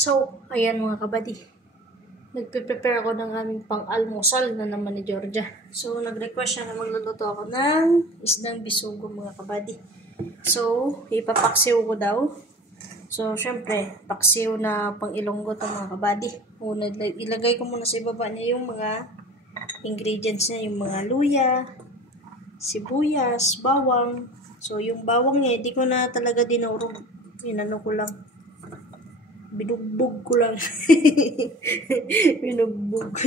So, ayan mga kabady. Nagpe-prepare ako ng aming pang-almusal na naman ni Georgia. So, nag-request siya na magluluto ako ng isdang bisugo mga kabady. So, ipapaksiw ko daw. So, syempre, paksiw na pang-ilonggo to mga kabady. Una, ilagay ko muna sa ibaba niya yung mga ingredients niya, yung mga luya, sibuyas, bawang. So, yung bawang niya, hindi ko na talaga dinurog. Inano ko lang. Binugbog ko lang. Binugbog.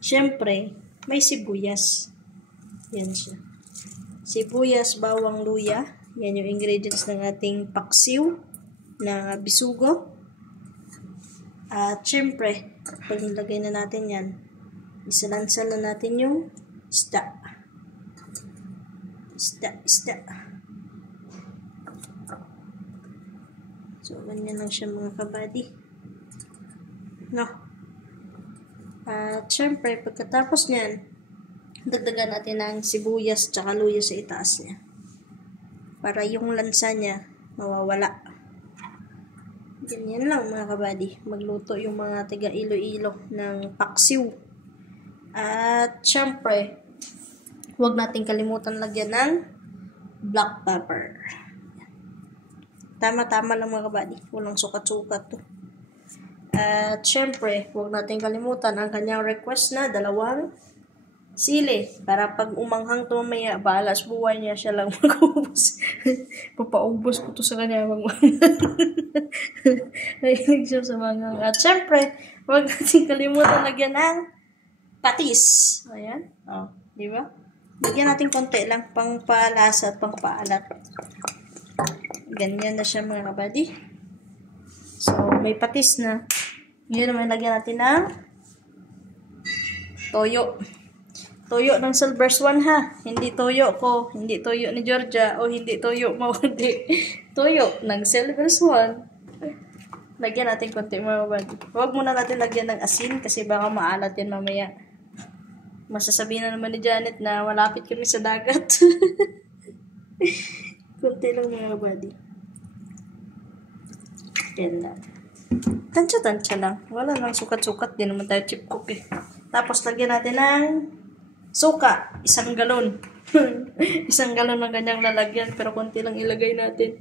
Siyempre, may sibuyas. Yan siya. Sibuyas, bawang, luya. Yan yung ingredients ng ating paksiw na bisugo. At siyempre, pag nilagay na natin yan, isalansal na natin yung isda. Isda. So, ganyan lang siya mga kabady. No. At syempre, pagkatapos niyan, dagdagan natin ng sibuyas tsaka luya sa itaas niya. Para yung lansa niya mawawala. Ganyan lang mga kabady. Magluto yung mga tiga Iloilo ng paksiw. At syempre, huwag natin kalimutan lagyan ng black pepper. Tama-tama lang mga kabady. Walang sukat-sukat to. At syempre, huwag natin kalimutan ang kanyang request na 2 sili. Para pag umanghang to mamaya, balas buhay niya siya lang mag-ubos. Papaubos ko to sa kanya. Nahilig siya sa manghang. At syempre, huwag natin kalimutan lagyan ng patis. Ayan. O, di ba? Lagyan natin konti lang pang palasa at pang paalat. Ganyan na siya mga kabady. So, may patis na. Ngayon naman lagyan natin ng toyo. Toyo ng Silver Swan ha. Hindi toyo ko. Hindi toyo ni Georgia. O hindi toyo mo. Hindi. Toyo ng Silver Swan. Lagyan natin konti mga kabady. Huwag muna natin lagyan ng asin kasi baka maalat yan mamaya. Masasabihin na naman ni Janet na malapit kami sa dagat. Kunti lang mga kabady. Yan lang. Tansya lang. Wala lang sukat-sukat. Di naman tayo chip cook eh. Tapos lagyan natin ng suka. 1 galon. 1 galon ng kanyang lalagyan. Pero konti lang ilagay natin.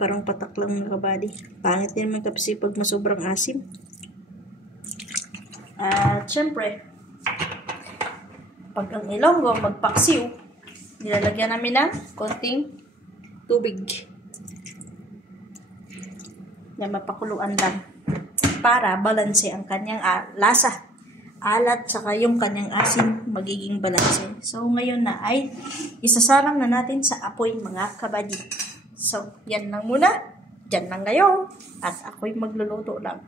Parang patak lang mga kabady. Pangit din naman kasi pag masobrang asim. At syempre, pag ang ilonggo magpaksiw, nilalagyan namin ng konting tubig na mapakuluan lang para balanse ang kanyang lasa. Alat saka yung kanyang asin magiging balanse. So ngayon na ay isasalang na natin sa apoy mga kabady. So yan lang muna. Diyan lang kayo. At ako'y magluluto lang.